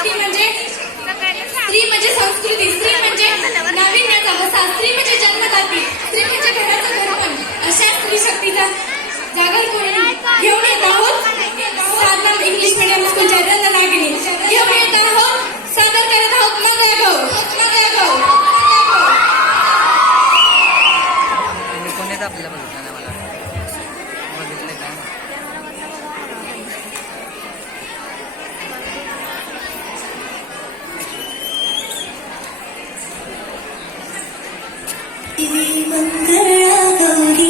शक्ती म्हणजे स्त्री म्हणजे संस्कृती, स्त्री म्हणजे नाविन्याचा वसा, स्त्री म्हणजे जन्मदाती, स्त्री म्हणजे घराचं घरपण. अशा स्त्री शक्तीचा जागर घेऊन येत आहोत साधना इंग्लिश मीडियम स्कूलच्या रत्नागिरी. घेऊन येत आहोत, सादर करत आहोत नव्या गौ. कोणीच आपल्याला बघितलं नाही, मला बघितलं काय मंगळा गौरी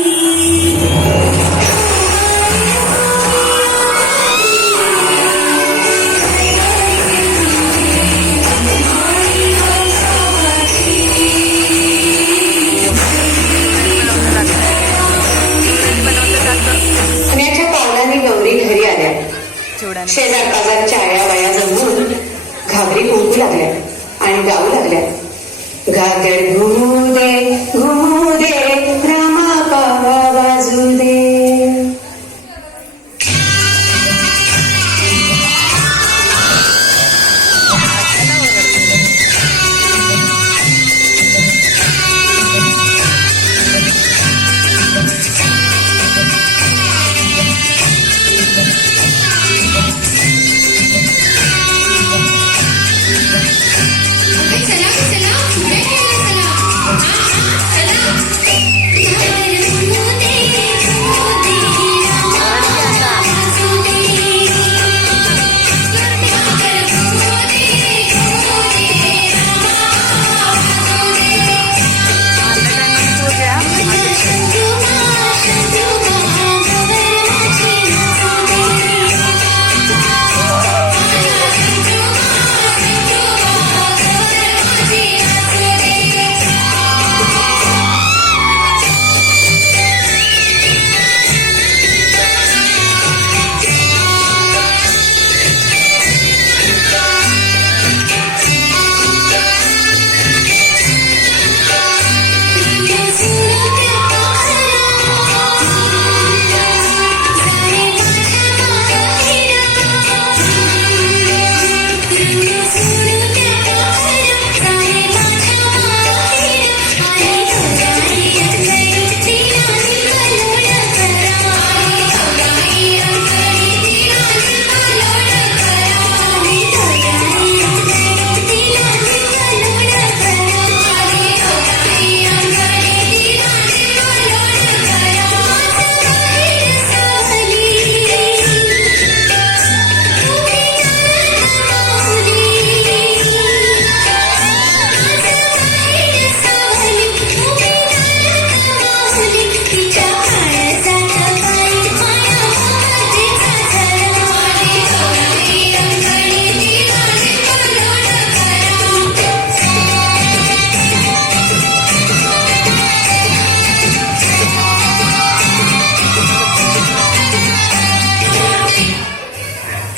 शेजार पाजारच्या आया वया जमून घाबरी कुंकू लागल्या आणि गाऊ लागल्या, घागर घुमू दे रामा पावा वाजू दे.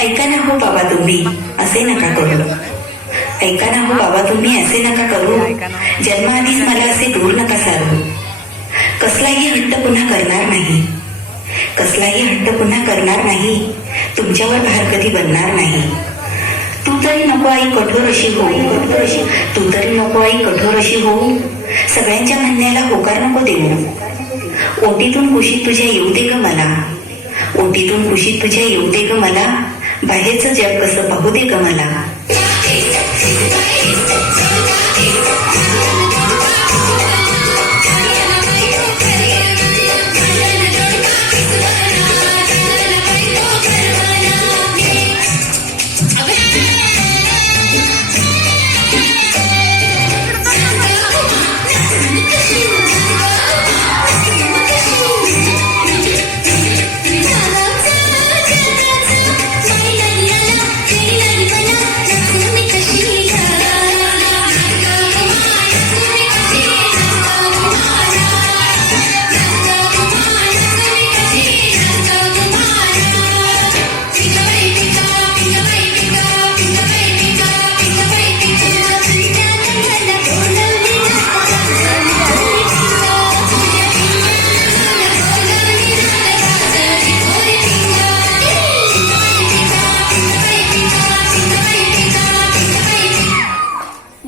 ऐका ना हो बाबा तुम्ही असे नका करू, ऐका ना हो बाबा तुम्ही असे नका करू, जन्माआधीच मला असे दूर नका सारू. कसलाही हट्ट पुन्हा करणार नाही, कसलाही हट्ट पुन्हा करणार नाही, तुमच्यावर भार कधी बनणार नाही. तू तरी नको आई कठोर अशी हो, तू तरी नको आई कठोर अशी हो, सगळ्यांच्या म्हणण्याला होकार नको देऊ. ओटीतून कुशीत तुझ्या येऊ दे ग मला, ओटीतून कुशीत तुझ्या येऊ दे ग मला, बाहेरचं जग कसं पाहू दे ग मला.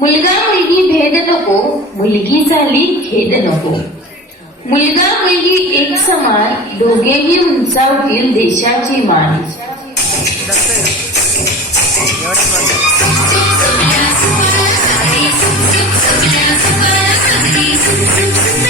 मुलगा मुलगी भेद नको, मुलगी झाली खेद नको. मुलगा मुलगी एक समान, दोघेही उंचावतील देशाची मान. एवढंच